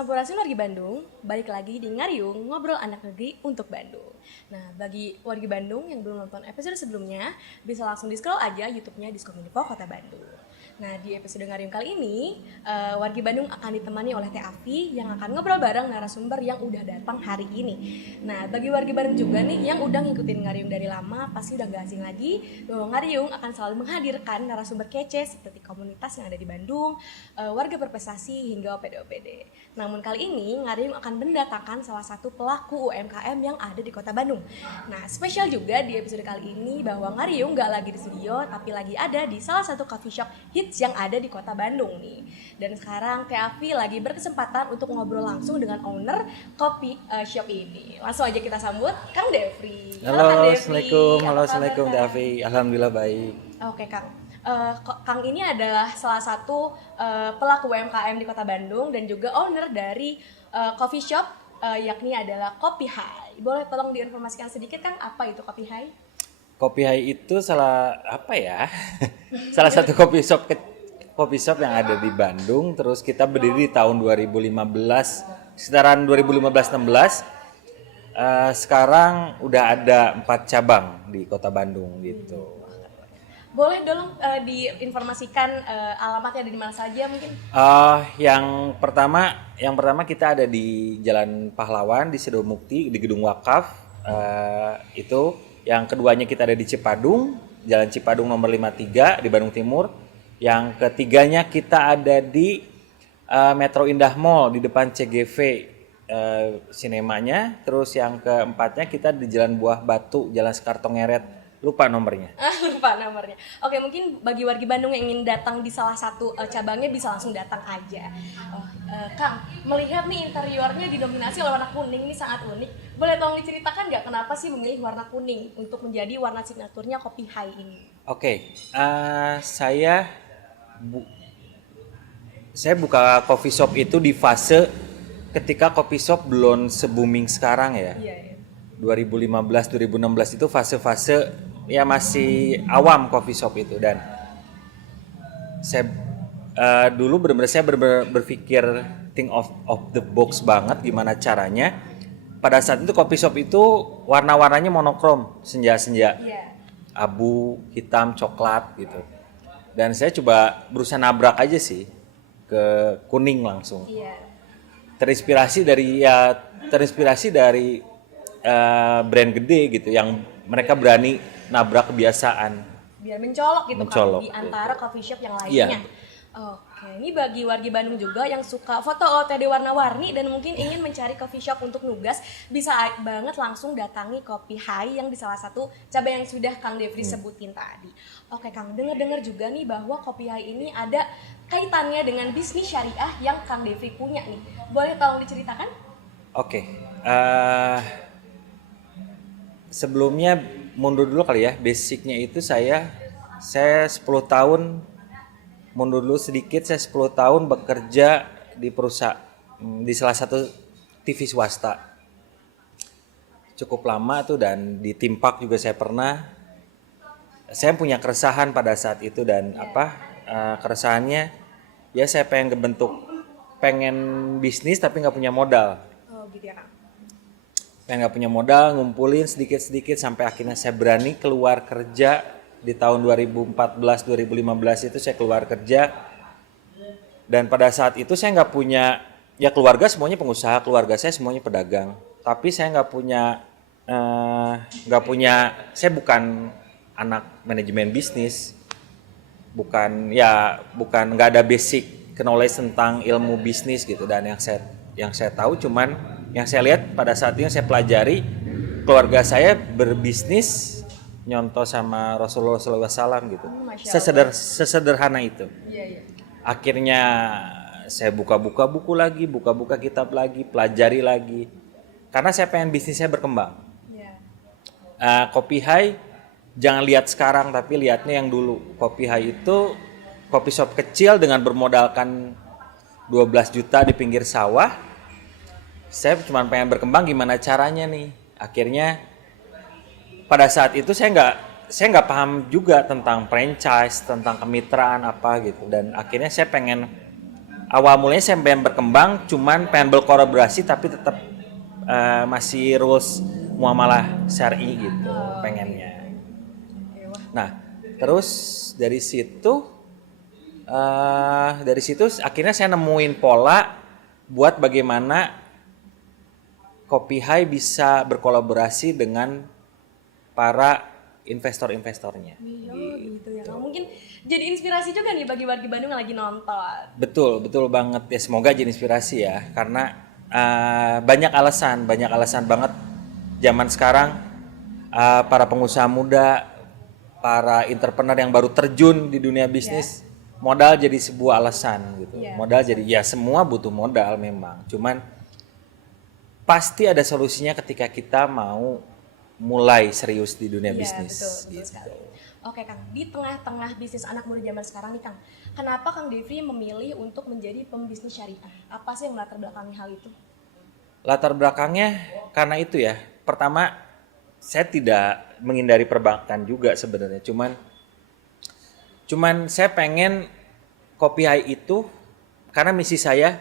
Sampurasun wargi Bandung, balik lagi di Ngariung, ngobrol anak negeri untuk Bandung. Nah, bagi wargi Bandung yang belum nonton episode sebelumnya, bisa langsung di-scroll aja YouTube-nya Diskominfo Kota Bandung. Nah, di episode Ngariung kali ini, wargi Bandung akan ditemani oleh Teh Afi yang akan ngobrol bareng narasumber yang udah datang hari ini. Nah, bagi wargi Bandung juga nih yang udah ngikutin Ngariung dari lama, pasti udah gak asing lagi bahwa Ngariung akan selalu menghadirkan narasumber kece seperti komunitas yang ada di Bandung, warga berprestasi hingga OPD-OPD. Namun kali ini Ngariung akan mendatangkan salah satu pelaku UMKM yang ada di Kota Bandung. Nah, spesial juga di episode kali ini bahwa Ngariung gak lagi di studio tapi lagi ada di salah satu coffee shop hits yang ada di Kota Bandung nih. Dan sekarang Teh Afi lagi berkesempatan untuk ngobrol langsung dengan owner coffee shop ini. Langsung aja kita sambut Kang Devri. Halo, Kang Devri. Assalamualaikum. Apa Halo, kabar, Assalamualaikum, Kang? Teh Afi. Alhamdulillah baik. Oke, Kang. Kang ini adalah salah satu pelaku UMKM di Kota Bandung dan juga owner dari coffee shop yakni adalah Kopi Hai. Boleh tolong diinformasikan sedikit, Kang, apa itu Kopi Hai? Kopi Hai itu salah satu kopi shop yang ada di Bandung. Terus kita berdiri di tahun 2015, sekitaran 2015-16. Sekarang udah ada 4 cabang di Kota Bandung gitu. Boleh dong diinformasikan alamatnya ada di mana saja mungkin? Yang pertama kita ada di Jalan Pahlawan di Sidomukti di Gedung Wakaf. Itu. Yang keduanya kita ada di Cipadung, Jalan Cipadung nomor 53 di Bandung Timur. Yang ketiganya kita ada di Metro Indah Mall di depan CGV sinemanya. Terus yang keempatnya kita di Jalan Buah Batu, Jalan Sekartongeret. Lupa nomornya. Lupa nomornya. Oke, mungkin bagi wargi Bandung yang ingin datang di salah satu cabangnya bisa langsung datang aja. Kang, melihat nih interiornya didominasi oleh warna kuning, ini sangat unik. Boleh tolong diceritakan nggak kenapa sih memilih warna kuning untuk menjadi warna signaturnya Kopi Hai ini? Oke, saya buka coffee shop itu di fase ketika coffee shop belum se-booming sekarang ya. Iya, iya. 2015-2016 itu fase-fase ya masih awam coffee shop itu. Dan saya dulu benar-benar saya berpikir think of the box banget gimana caranya. Pada saat itu coffee shop itu warna-warnanya monokrom, senja-senja, Iya. abu, hitam, coklat gitu. Dan saya coba berusaha nabrak aja sih ke kuning langsung. Iya. Terinspirasi dari brand gede gitu yang mereka berani nabrak kebiasaan. Biar mencolok gitu Mencolok, kan di antara coffee shop yang Iya. lainnya. Oke, ini bagi wargi Bandung juga yang suka foto OOTD warna-warni dan mungkin ingin mencari coffee shop untuk nugas, bisa banget langsung datangi Kopi Hai yang di salah satu cabang yang sudah Kang Devri sebutin tadi. Oke, Kang, dengar-dengar juga nih bahwa Kopi Hai ini ada kaitannya dengan bisnis syariah yang Kang Devri punya nih. Boleh tolong diceritakan? Oke, sebelumnya mundur dulu kali ya. Basicnya itu saya 10 tahun mundur dulu sedikit. Saya 10 tahun bekerja di perusahaan di salah satu TV swasta. Cukup lama tuh, dan di Timpak juga saya pernah. Saya punya keresahan pada saat itu dan keresahannya ya saya pengen bisnis tapi nggak punya modal. Oh, gitu ya, Kang. Nggak punya modal, ngumpulin sedikit-sedikit sampai akhirnya saya berani keluar kerja di tahun 2014-2015 itu saya keluar kerja. Dan pada saat itu saya nggak punya, ya keluarga semuanya pengusaha, keluarga saya semuanya pedagang. Tapi saya nggak punya, saya bukan anak manajemen bisnis, nggak ada basic knowledge tentang ilmu bisnis gitu. Dan yang saya tahu cuman yang saya lihat pada saat itu yang saya pelajari, keluarga saya berbisnis nyontoh sama Rasulullah SAW gitu. Sesederhana itu. Iya, iya. Akhirnya saya buka-buka buku lagi, buka-buka kitab lagi, pelajari lagi. Karena saya pengen bisnisnya berkembang. Iya. Kopi Hai jangan lihat sekarang tapi lihatnya yang dulu. Kopi Hai itu kopi shop kecil dengan bermodalkan 12 juta di pinggir sawah. Saya cuma pengen berkembang gimana caranya nih. Akhirnya pada saat itu saya nggak paham juga tentang franchise, tentang kemitraan apa gitu. Dan akhirnya saya pengen awal mulanya saya pengen berkembang, cuman pengen berkolaborasi tapi tetap masih rules muamalah syar'i gitu pengennya. Nah, terus dari situ akhirnya saya nemuin pola buat bagaimana Kopi Hai bisa berkolaborasi dengan para investor-investornya. Gitu ya. Nah, mungkin jadi inspirasi juga nih bagi warga Bandung yang lagi nonton. Betul banget ya. Semoga jadi inspirasi ya, karena banyak alasan banget zaman sekarang para pengusaha muda, para entrepreneur yang baru terjun di dunia bisnis, modal jadi sebuah alasan gitu. Modal jadi ya semua butuh modal memang. Cuman pasti ada solusinya ketika kita mau mulai serius di dunia bisnis. Betul sekali. Oke Kang, di tengah-tengah bisnis anak muda zaman sekarang nih Kang, kenapa Kang Devri memilih untuk menjadi pembisnis syariah? Apa sih yang melatar belakangi hal itu? Latar belakangnya karena itu ya. Pertama, saya tidak menghindari perbankan juga sebenarnya. Cuman saya pengen Kopi Hai itu karena misi saya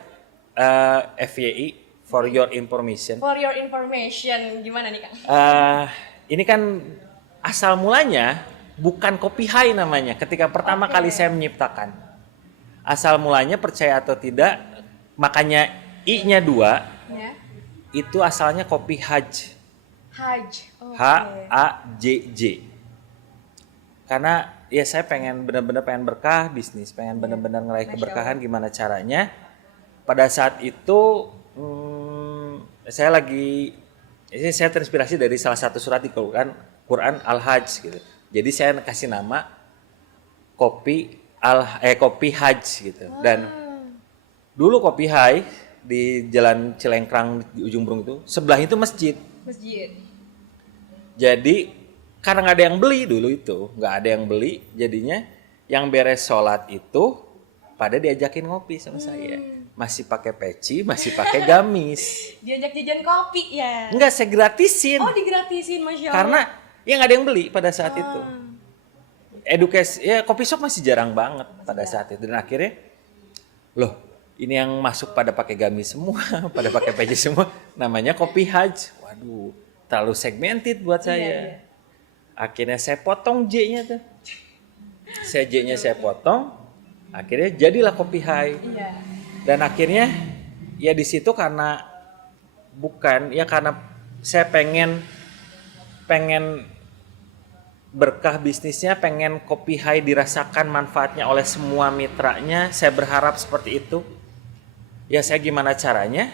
FYI for your information. For your information, gimana nih Kang? Ini kan asal mulanya bukan Kopi Hai namanya ketika pertama kali saya menyiptakan. Asal mulanya percaya atau tidak, makanya I-nya 2, itu asalnya Kopi Haj. H-A-J-J. Karena ya saya benar-benar pengen berkah bisnis, pengen benar-benar ngeraih keberkahan. Gimana caranya? Pada saat itu saya terinspirasi dari salah satu surat di Quran Al-Hajj gitu. Jadi saya kasih nama Kopi Hajj gitu. Dan dulu Kopi Hai di Jalan Cilengkrang di ujung Berung itu, sebelah itu masjid. Jadi karena nggak ada yang beli dulu itu, jadinya yang beres sholat itu pada diajakin ngopi sama saya. Masih pakai peci, masih pakai gamis. Diajak jajan kopi ya? Enggak, saya gratisin. Oh, digratisin, Masya Allah. Karena ya nggak ada yang beli pada saat itu. Edukasi, ya kopi shop masih jarang banget pada saat itu. Dan akhirnya, loh ini yang masuk pada pakai gamis semua, pada pakai peci semua, namanya Kopi Hajj. Waduh, terlalu segmented buat saya. Akhirnya saya potong J-nya tuh. J-nya saya potong, akhirnya jadilah Kopi Hai. Dan akhirnya ya di situ karena saya pengen berkah bisnisnya, pengen Kopi Hai dirasakan manfaatnya oleh semua mitranya. Saya berharap seperti itu. Ya saya gimana caranya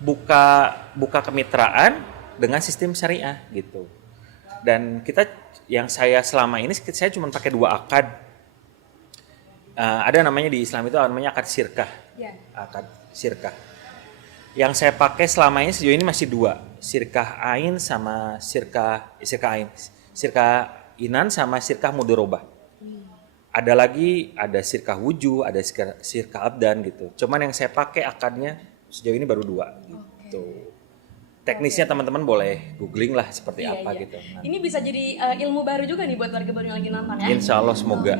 buka kemitraan dengan sistem syariah gitu. Dan saya selama ini saya cuma pakai 2 akad. Ada namanya di Islam itu namanya akad sirkah. Akad sirkah. Yang saya pakai selama ini sejauh ini masih 2, sirkah ain sama sirkah ain. Sirkah inan sama sirkah mudorobah. Ada sirkah wujuh, ada sirkah abdan gitu. Cuman yang saya pakai akadnya sejauh ini baru 2 gitu. Teknisnya teman-teman boleh googling lah seperti apa gitu. Ini bisa jadi ilmu baru juga nih buat warga baru yang lagi nonton ya. Insya Allah semoga.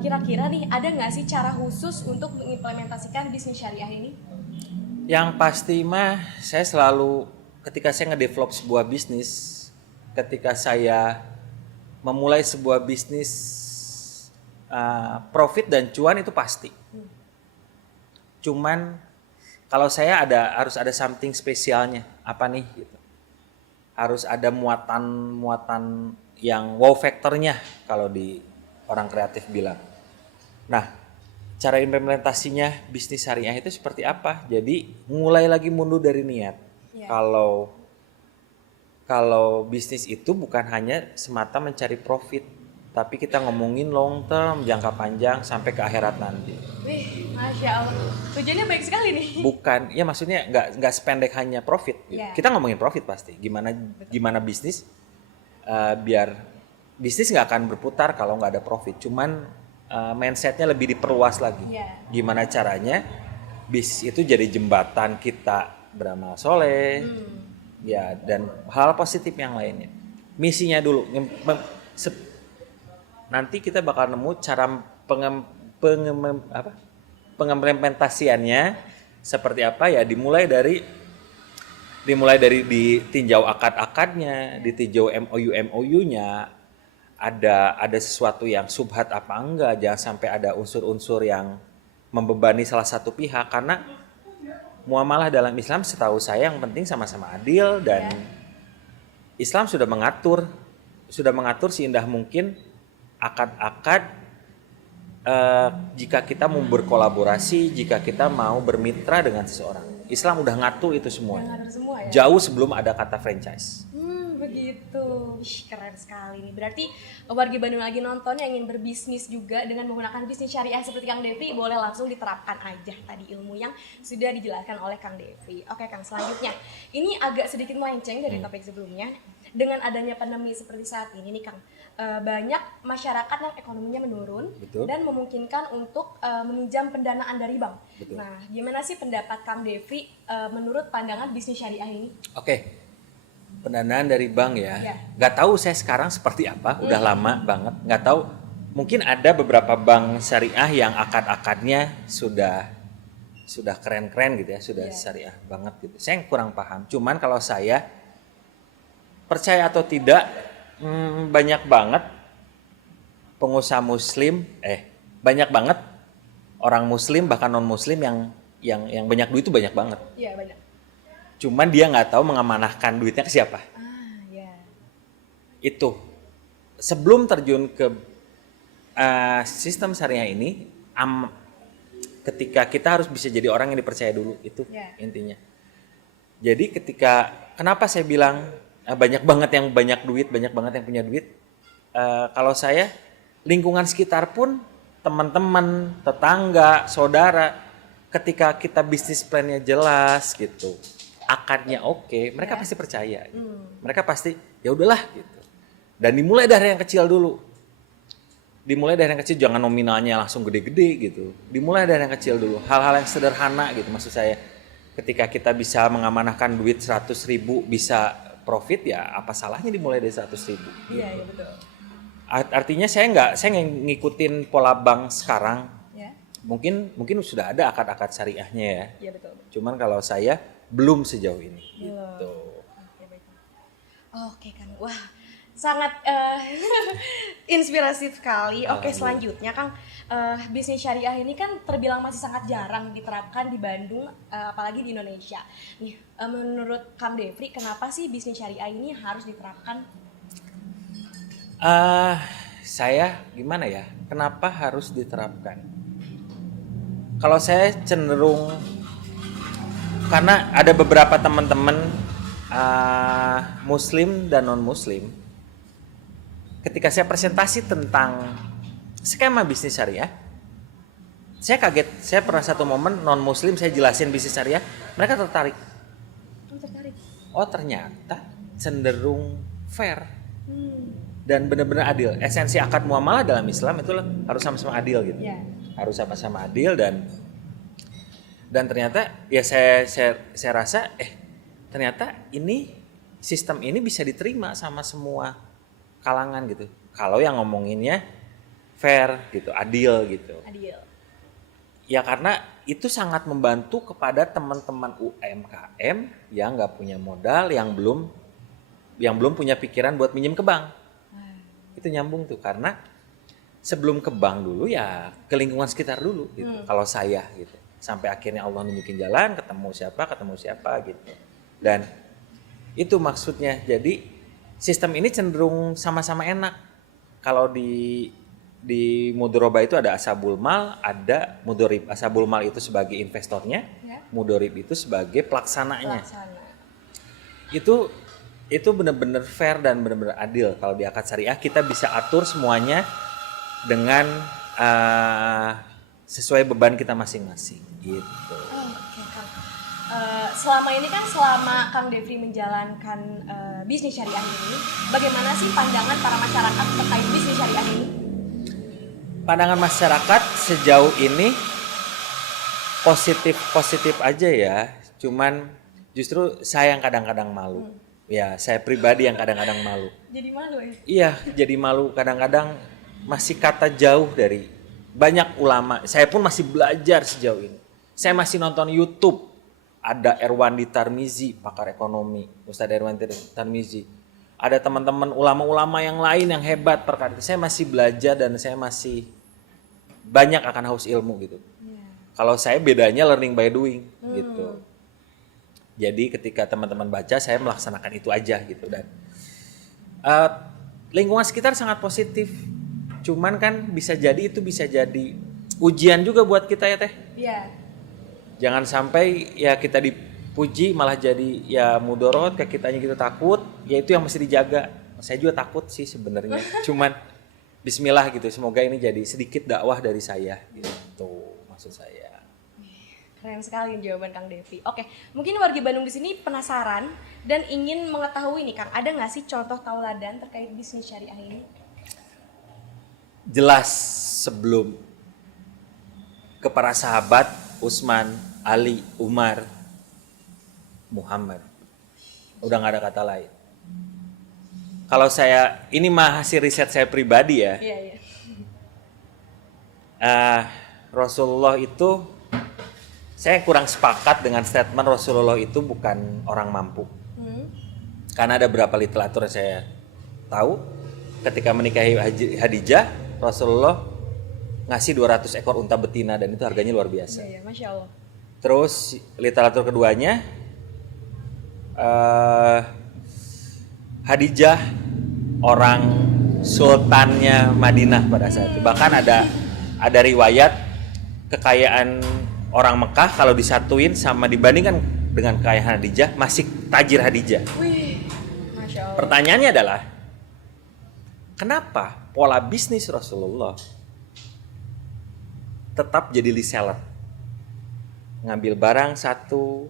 Kira-kira nih ada nggak sih cara khusus untuk mengimplementasikan bisnis syariah ini? Yang pasti mah saya selalu ketika saya ngedevelop sebuah bisnis, ketika saya memulai sebuah bisnis, profit dan cuan itu pasti. Cuman kalau saya harus ada something spesialnya, apa nih gitu. Harus ada muatan yang wow factornya kalau di orang kreatif bilang. Nah, cara implementasinya bisnis syariah itu seperti apa? Jadi mulai lagi mundur dari niat. Kalau bisnis itu bukan hanya semata mencari profit, tapi kita ngomongin long term, jangka panjang sampai ke akhirat nanti. Wih, Masya Allah. Tujuannya baik sekali nih. Bukan, ya maksudnya nggak sependek hanya profit. Gitu. Kita ngomongin profit pasti. Gimana bisnis biar bisnis nggak akan berputar kalau nggak ada profit. Cuman mindsetnya lebih diperluas lagi. Gimana caranya bisnis itu jadi jembatan kita beramal soleh, ya dan hal positif yang lainnya. Misinya dulu. Nanti kita bakal nemu cara pengimplementasiannya seperti apa ya dimulai dari ditinjau akad-akadnya, ditinjau MOU-nya, ada sesuatu yang subhat apa enggak, jangan sampai ada unsur-unsur yang membebani salah satu pihak, karena muamalah dalam Islam setahu saya yang penting sama-sama adil, dan Islam sudah mengatur seindah mungkin akad-akad jika kita mau berkolaborasi, jika kita mau bermitra dengan seseorang. Islam udah ngatur itu semua. Ya? Jauh sebelum ada kata franchise. Begitu. Keren sekali nih. Berarti warga Bandung lagi nonton yang ingin berbisnis juga dengan menggunakan bisnis syariah seperti Kang Devi, boleh langsung diterapkan aja tadi ilmu yang sudah dijelaskan oleh Kang Devi. Oke Kang, selanjutnya ini agak sedikit melenceng dari topik sebelumnya. Dengan adanya pandemi seperti saat ini nih Kang, banyak masyarakat yang ekonominya menurun. Betul. Dan memungkinkan untuk meminjam pendanaan dari bank. Betul. Nah, gimana sih pendapat Kang Devi menurut pandangan bisnis syariah ini? Oke. Pendanaan dari bank ya. Ya. Nggak tahu saya sekarang seperti apa, udah lama banget. Nggak tahu, mungkin ada beberapa bank syariah yang akad-akadnya sudah keren-keren gitu ya, sudah syariah banget gitu. Saya kurang paham. Cuman kalau saya percaya atau tidak, banyak banget pengusaha muslim, banyak banget orang muslim bahkan non muslim yang banyak duit itu banyak banget. Iya, banyak. Cuman dia nggak tahu mengamanahkan duitnya ke siapa. Itu sebelum terjun ke sistem syariah ini, ketika kita harus bisa jadi orang yang dipercaya dulu, itu intinya. Jadi kenapa saya bilang banyak banget yang banyak duit, banyak banget yang punya duit. Kalau saya, lingkungan sekitar pun, teman-teman, tetangga, saudara, ketika kita bisnis plan-nya jelas gitu, akadnya oke, mereka pasti percaya. Gitu. Mereka pasti ya udahlah gitu. Dan dimulai dari yang kecil dulu. Dimulai dari yang kecil, jangan nominalnya langsung gede-gede gitu. Dimulai dari yang kecil dulu, hal-hal yang sederhana gitu maksud saya. Ketika kita bisa mengamanahkan duit 100.000 bisa profit, ya apa salahnya dimulai dari 100.000 gitu. Iya, betul. Artinya saya nggak ngikutin pola bank sekarang. Ya. Mungkin sudah ada akad-akad syariahnya ya. Iya, betul. Cuman kalau saya belum sejauh ini gitu. Oke kan, wah sangat inspiratif sekali. Oke, selanjutnya Kang, bisnis syariah ini kan terbilang masih sangat jarang diterapkan di Bandung, apalagi di Indonesia. Nih, menurut Kang Devri, kenapa sih bisnis syariah ini harus diterapkan? Saya gimana ya? Kenapa harus diterapkan? Kalau saya cenderung karena ada beberapa teman-teman Muslim dan non Muslim. Ketika saya presentasi tentang skema bisnis syariah, saya kaget. Saya pernah satu momen non Muslim saya jelasin bisnis syariah, mereka tertarik. Oh ternyata cenderung fair dan benar-benar adil. Esensi akad muamalah dalam Islam itu harus sama-sama adil gitu. Harus sama-sama adil dan ternyata ya saya rasa ternyata sistem ini bisa diterima sama semua kalangan gitu. Kalau yang ngomonginnya fair gitu, adil gitu. Adil. Ya karena itu sangat membantu kepada teman-teman UMKM yang nggak punya modal, yang belum punya pikiran buat minjem ke bank. Itu nyambung tuh karena sebelum ke bank dulu ya ke lingkungan sekitar dulu gitu. Kalau saya gitu. Sampai akhirnya Allah nunjukin jalan, ketemu siapa gitu. Dan itu maksudnya. Jadi sistem ini cenderung sama-sama enak. Kalau di Mudoroba itu ada ashabul mal, ada mudorib. Ashabul mal itu sebagai investornya, mudorib itu sebagai pelaksananya. Itu benar-benar fair dan benar-benar adil. Kalau di akad syariah kita bisa atur semuanya dengan sesuai beban kita masing-masing gitu. Oke Kang. Selama Kang Devri menjalankan bisnis syariah ini, bagaimana sih pandangan para masyarakat terkait bisnis syariah ini? Pandangan masyarakat sejauh ini positif aja ya. Cuman justru saya yang kadang-kadang malu. Ya, saya pribadi yang kadang-kadang malu. Jadi malu ya? Iya, jadi malu kadang-kadang masih kata jauh dari banyak ulama, saya pun masih belajar sejauh ini. Saya masih nonton YouTube, ada Erwandi Tarmizi, pakar ekonomi, Ustadz Erwandi Tarmizi. Ada teman-teman ulama-ulama yang lain yang hebat perkara itu. Saya masih belajar dan saya masih banyak akan haus ilmu gitu. Kalau saya bedanya learning by doing gitu. Jadi ketika teman-teman baca, saya melaksanakan itu aja gitu. Dan lingkungan sekitar sangat positif. Cuman kan bisa jadi ujian juga buat kita ya Teh. Iya. Jangan sampai ya kita dipuji malah jadi ya mudorot ke kitanya kita takut. Ya itu yang mesti dijaga. Saya juga takut sih sebenarnya. Cuman bismillah gitu. Semoga ini jadi sedikit dakwah dari saya gitu maksud saya. Keren sekali jawaban Kang Devi. Oke, mungkin warga Bandung di sini penasaran dan ingin mengetahui nih Kang, ada nggak sih contoh tauladan terkait bisnis syariah ini? Jelas sebelum ke para sahabat Utsman, Ali, Umar, Muhammad. Udah nggak ada kata lain. Kalau saya, ini mah hasil riset saya pribadi ya. Iya. Rasulullah itu, saya kurang sepakat dengan statement Rasulullah itu bukan orang mampu. Karena ada beberapa literatur yang saya tahu, ketika menikahi Khadijah, Rasulullah ngasih 200 ekor unta betina dan itu harganya luar biasa. Iya, Masya Allah. Terus literatur keduanya, Khadijah orang sultannya Madinah pada saat itu. Bahkan ada riwayat kekayaan orang Mekah kalau disatuin sama dibandingkan dengan kekayaan Khadijah masih tajir Khadijah. Wih, Masya Allah. Pertanyaannya adalah kenapa pola bisnis Rasulullah tetap jadi reseller? Ngambil barang satu,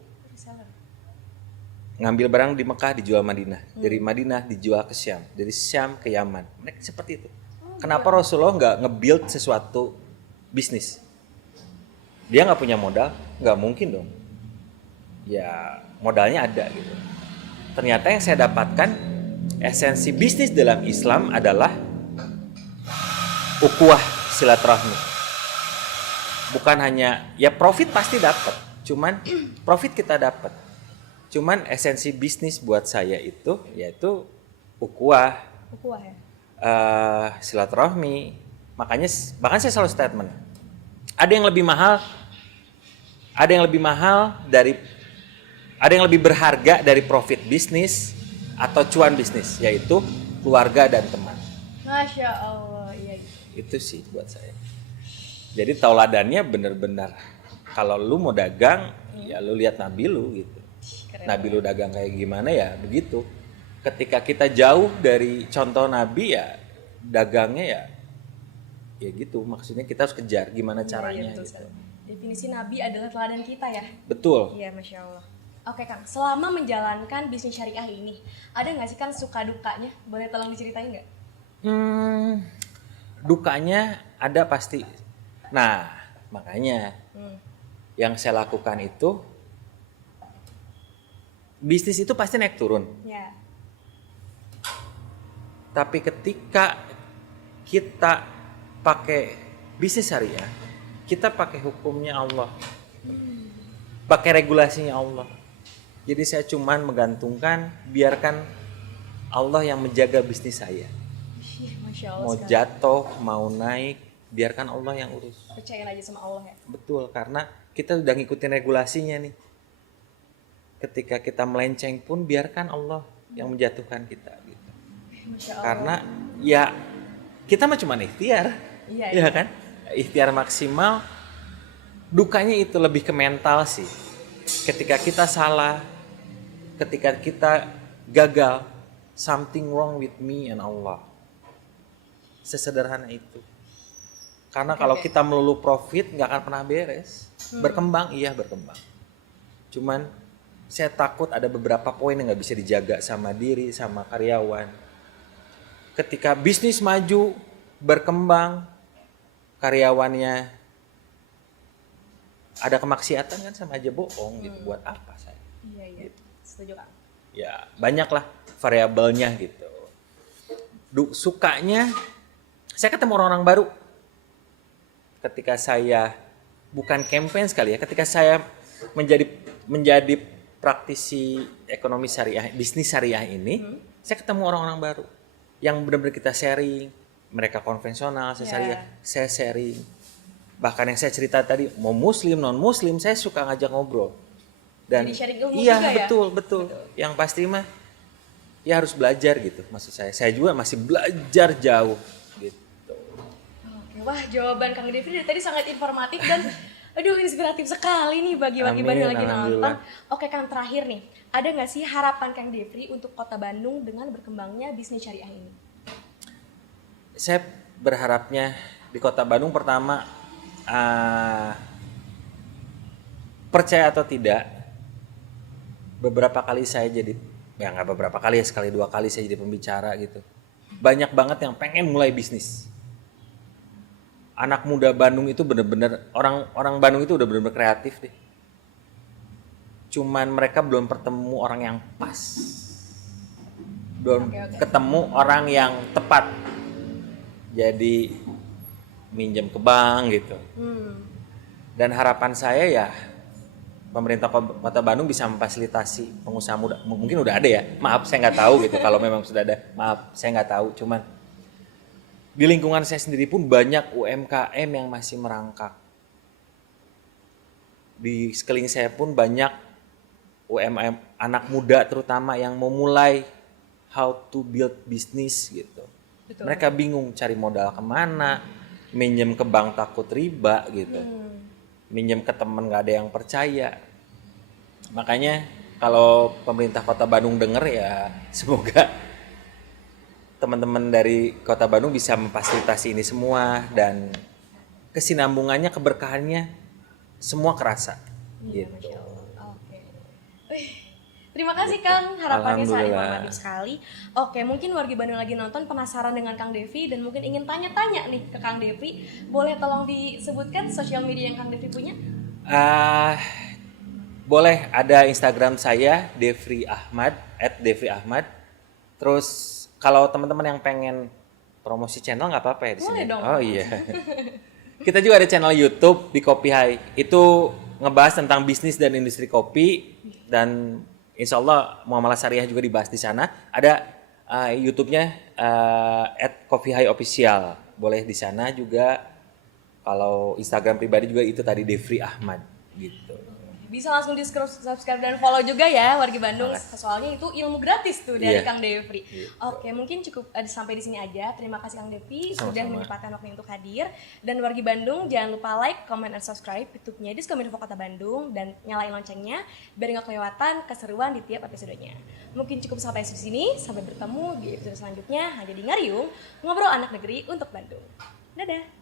ngambil barang di Mekah dijual Madinah, dari Madinah dijual ke Syam, dari Syam ke Yaman. Mereka seperti itu. Kenapa Rasulullah nggak nge-build sesuatu bisnis? Dia nggak punya modal, nggak mungkin dong. Ya modalnya ada gitu. Ternyata yang saya dapatkan, esensi bisnis dalam Islam adalah ukhuwah silaturahmi. Bukan hanya ya profit pasti dapat, cuman profit kita dapat. Cuman esensi bisnis buat saya itu yaitu ukhuwah ya. Silaturahmi. Makanya bahkan saya selalu statement. Ada yang lebih lebih berharga dari profit bisnis atau cuan bisnis, yaitu keluarga dan teman. Masya Allah, iya. Itu sih buat saya. Jadi tauladannya benar-benar kalau lu mau dagang, ya lu lihat Nabi lu gitu. Keren Nabi lu dagang kayak gimana ya begitu. Ketika kita jauh dari contoh Nabi ya dagangnya ya gitu. Maksudnya kita harus kejar gimana caranya betul, gitu. Definisi Nabi adalah teladan kita ya. Betul. Iya, Masya Allah. Oke Kang, selama menjalankan bisnis syariah ini, ada nggak sih Kang suka dukanya? Boleh tolong diceritain nggak? Dukanya ada pasti. Nah, makanya yang saya lakukan itu, bisnis itu pasti naik turun. Ya. Tapi ketika kita pakai bisnis syariah, kita pakai hukumnya Allah, pakai regulasinya Allah. Jadi saya cuman menggantungkan, biarkan Allah yang menjaga bisnis saya. Masya Allah, Mau sekali. jatuh, mau naik, biarkan Allah yang urus. Percayain aja sama Allah ya. Betul, karena kita udah ngikutin regulasinya nih. Ketika kita melenceng pun biarkan Allah yang menjatuhkan kita gitu. Masya Allah. Karena ya kita mah cuma ikhtiar. Iya. Kan? Ikhtiar maksimal. Dukanya itu lebih ke mental sih. Ketika kita salah, ketika kita gagal, something wrong with me and Allah. Sesederhana itu. Karena kalau kita melulu profit nggak akan pernah beres. Berkembang, iya berkembang. Cuman saya takut ada beberapa poin yang nggak bisa dijaga sama diri, sama karyawan. Ketika bisnis maju, berkembang, karyawannya ada kemaksiatan kan sama aja bohong gitu. Buat apa saya? Iya. Gitu. Setuju Kang. Ya banyaklah variabelnya gitu. Sukanya, saya ketemu orang-orang baru. ketika saya bukan campaign sekali ya, ketika saya menjadi praktisi ekonomi syariah, bisnis syariah ini, saya ketemu orang-orang baru yang benar-benar kita sharing. Mereka konvensional, saya syariah, saya sharing. Bahkan yang saya cerita tadi, mau muslim, non muslim, saya suka ngajak ngobrol. Dan jadi sharing ilmu iya, juga ya? betul. Yang pasti mah ya harus belajar gitu, maksud saya. Saya juga masih belajar jauh gitu. Oke, wah jawaban Kang Devri dari tadi sangat informatif dan aduh inspiratif sekali nih bagi Bandung lagi nonton. Oke Kang, terakhir nih, ada nggak sih harapan Kang Devri untuk Kota Bandung dengan berkembangnya bisnis syariah ini? Saya berharapnya di Kota Bandung pertama, percaya atau tidak, beberapa kali saya jadi, ya nggak beberapa kali ya, sekali dua kali saya jadi pembicara gitu. Banyak banget yang pengen mulai bisnis. Anak muda Bandung itu bener-bener, orang Bandung itu udah bener-bener kreatif deh. Cuman mereka belum ketemu orang yang pas. Belum ketemu orang yang tepat. Jadi minjem ke bank gitu. Dan harapan saya ya pemerintah Kota Bandung bisa memfasilitasi pengusaha muda. Mungkin udah ada ya, maaf saya nggak tahu gitu. Kalau memang sudah ada, maaf saya nggak tahu. Cuman di lingkungan saya sendiri pun banyak UMKM yang masih merangkak. Di sekeliling saya pun banyak UMKM anak muda terutama yang mau mulai how to build business gitu. Betul. Mereka bingung cari modal kemana, minjem ke bank takut riba gitu, minjem ke temen gak ada yang percaya. Makanya kalau pemerintah Kota Bandung denger ya semoga teman-teman dari Kota Bandung bisa memfasilitasi ini semua dan kesinambungannya, keberkahannya semua kerasa. Iya, gitu. Oke. Terima kasih Kang, harapannya sangat informatif sekali. Oke, mungkin warga Bandung lagi nonton penasaran dengan Kang Devri dan mungkin ingin tanya-tanya nih ke Kang Devri. Boleh tolong disebutkan sosial media yang Kang Devri punya? Boleh, ada Instagram saya Devri Ahmad @devriahmad. Terus kalau teman-teman yang pengen promosi channel nggak apa-apa ya di sini. Dong. Oh iya. Kita juga ada channel YouTube di Kopi High. Itu ngebahas tentang bisnis dan industri kopi dan insya Allah muamalah syariah juga dibahas di sana. Ada YouTube-nya @coffeehighofficial. Boleh di sana juga. Kalau Instagram pribadi juga itu tadi Devri Ahmad gitu. Bisa langsung di subscribe dan follow juga ya warga Bandung. Soalnya itu ilmu gratis tuh dari Kang Devri. Oke, mungkin cukup sampai di sini aja. Terima kasih Kang Devri sudah menyempatkan waktu untuk hadir. Dan warga Bandung jangan lupa like, comment, dan subscribe YouTube-nya Diskominfo Kota Bandung dan nyalain loncengnya biar nggak kelewatan keseruan di tiap episodenya. Mungkin cukup sampai di sini. Sampai bertemu di episode selanjutnya hanya di Ngariung, ngobrol anak negeri untuk Bandung. Dadah.